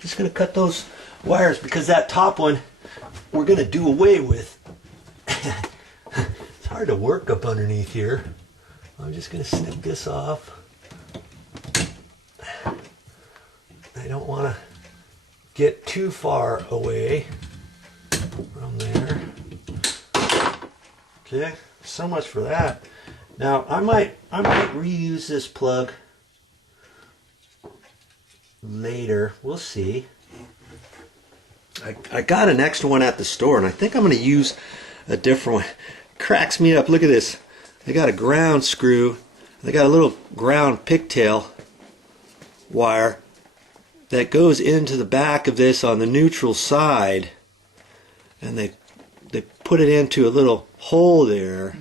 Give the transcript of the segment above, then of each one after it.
just going to cut those wires because that top one we're going to do away with. It's hard to work up underneath here. I'm just going to snip this off. I don't want to get too far away from there. Okay, so much for that. Now I might reuse this plug later. We'll see. I got an extra one at the store, and I think I'm going to use a different one. Cracks me up. Look at this. They got a ground screw. They got a little ground pigtail wire that goes into the back of this on the neutral side, and they put it into a little hole there,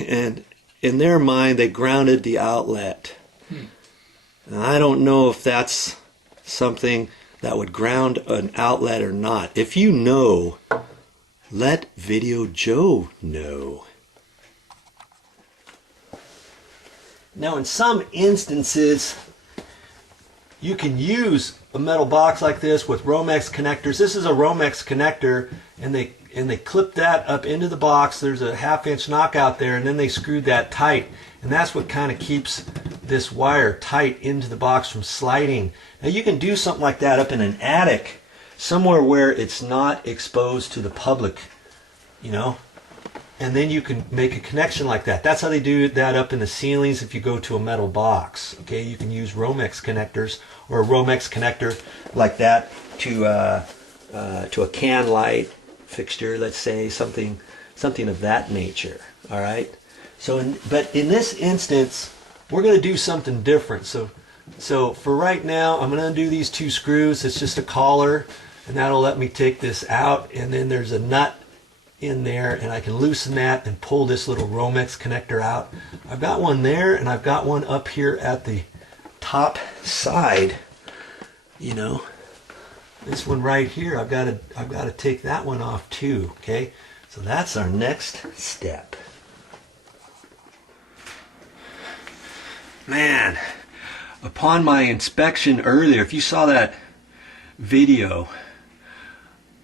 and in their mind they grounded the outlet. And I don't know if that's something that would ground an outlet or not. If you know, let Video Joe know. Now in some instances you can use a metal box like this with Romex connectors. This is a Romex connector, and they clip that up into the box. There's a 1/2 inch knockout there, and then they screwed that tight, and that's what kind of keeps this wire tight into the box from sliding. Now you can do something like that up in an attic, somewhere where it's not exposed to the public, you know, and then you can make a connection like that. That's how they do that up in the ceilings if you go to a metal box. Okay, you can use Romex connectors, or a Romex connector like that to a can light fixture, let's say, something of that nature. All right. So, but in this instance, we're going to do something different. So for right now, I'm going to undo these 2 screws. It's just a collar, and that'll let me take this out. And then there's a nut in there, and I can loosen that and pull this little Romex connector out. I've got one there, and I've got one up here at the top side. You know, this one right here, I've got to take that one off too. Okay, so that's our next step. Man, upon my inspection earlier, if you saw that video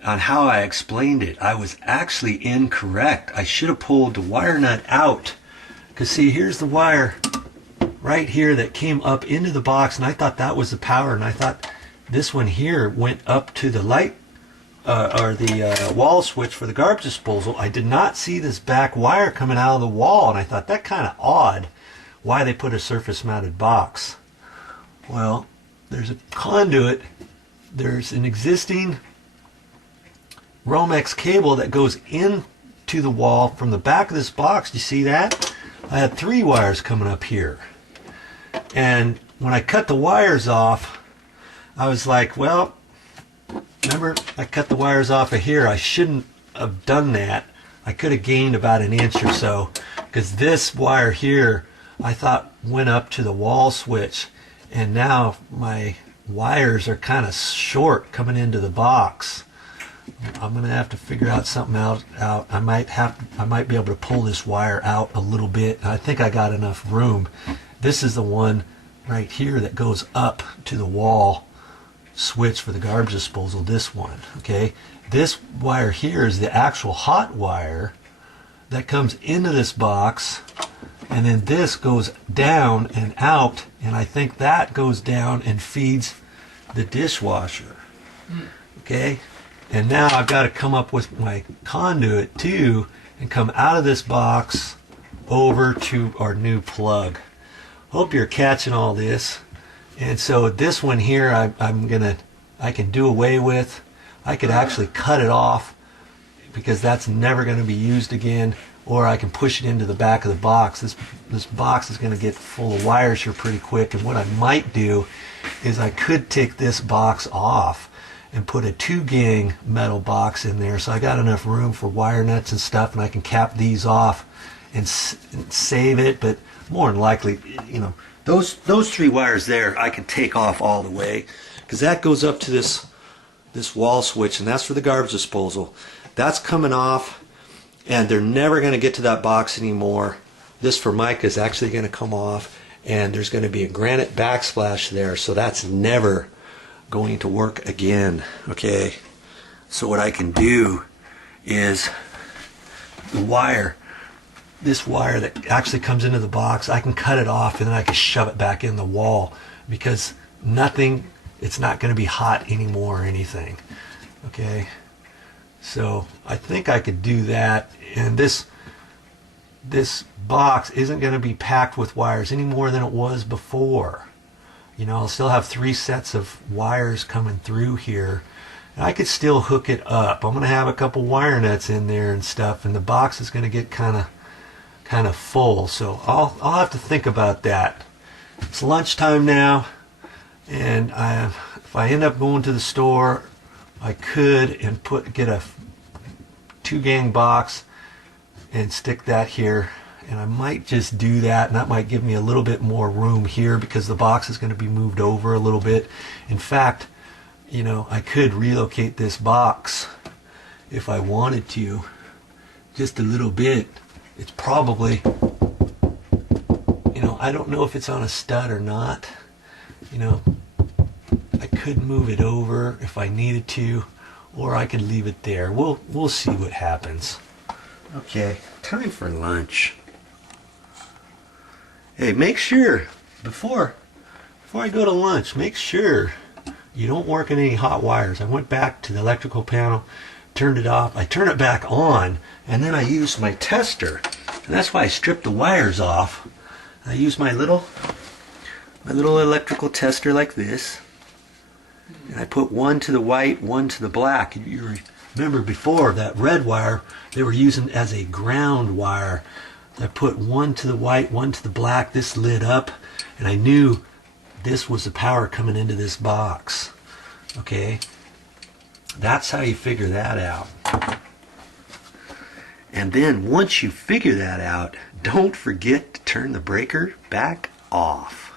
on how I explained it, I was actually incorrect. I should have pulled the wire nut out. Because see, here's the wire right here that came up into the box, and I thought that was the power, and I thought this one here went up to the light or the wall switch for the garbage disposal. I did not see this back wire coming out of the wall, and I thought that kind of odd why they put a surface mounted box. Well, there's a conduit, there's an existing Romex cable that goes into the wall from the back of this box. Do you see that? I had 3 wires coming up here, and when I cut the wires off, I was like, well, remember, I cut the wires off of here. I shouldn't have done that. I could have gained about 1 inch or so, because this wire here I thought went up to the wall switch, and now my wires are kind of short coming into the box. I'm gonna have to figure out something out. I might be able to pull this wire out a little bit. I think I got enough room. This is the one right here that goes up to the wall switch for the garbage disposal. This one, okay. This wire here is the actual hot wire that comes into this box, and then this goes down and out, and I think that goes down and feeds the dishwasher. Okay, and now I've got to come up with my conduit too and come out of this box over to our new plug. Hope you're catching all this. And so this one here I can do away with. I could actually cut it off because that's never going to be used again, or I can push it into the back of the box. This box is going to get full of wires here pretty quick, and what I might do is I could take this box off and put a 2-gang metal box in there, so I got enough room for wire nuts and stuff, and I can cap these off and save it. But more than likely, you know, those 3 wires there I can take off all the way, because that goes up to this wall switch, and that's for the garbage disposal. That's coming off, and they're never going to get to that box anymore. This Formica is actually going to come off, and there's going to be a granite backsplash there, so that's never going to work again. Okay, so what I can do is the wire, this wire that actually comes into the box, I can cut it off and then I can shove it back in the wall, because nothing, it's not going to be hot anymore or anything. Okay, so I think I could do that, and this box isn't going to be packed with wires any more than it was before. You know, I'll still have 3 sets of wires coming through here, and I could still hook it up. I'm going to have a couple wire nuts in there and stuff, and the box is going to get kind of full. So I'll have to think about that. It's lunchtime now, and if I end up going to the store, I could get a 2-gang box and stick that here, and I might just do that, and that might give me a little bit more room here because the box is going to be moved over a little bit. In fact, you know, I could relocate this box if I wanted to, just a little bit. It's probably, you know, I don't know if it's on a stud or not. You know, I could move it over if I needed to, or I could leave it there. We'll see what happens. Okay, time for lunch. Hey, make sure before I go to lunch, make sure you don't work in any hot wires. I went back to the electrical panel, turned it off, I turned it back on, and then I used my tester. And that's why I stripped the wires off. I used my little electrical tester like this, and I put one to the white, one to the black. You remember before, that red wire they were using as a ground wire. I put one to the white, one to the black. This lit up, and I knew this was the power coming into this box. Okay, that's how you figure that out. And then once you figure that out, don't forget to turn the breaker back off.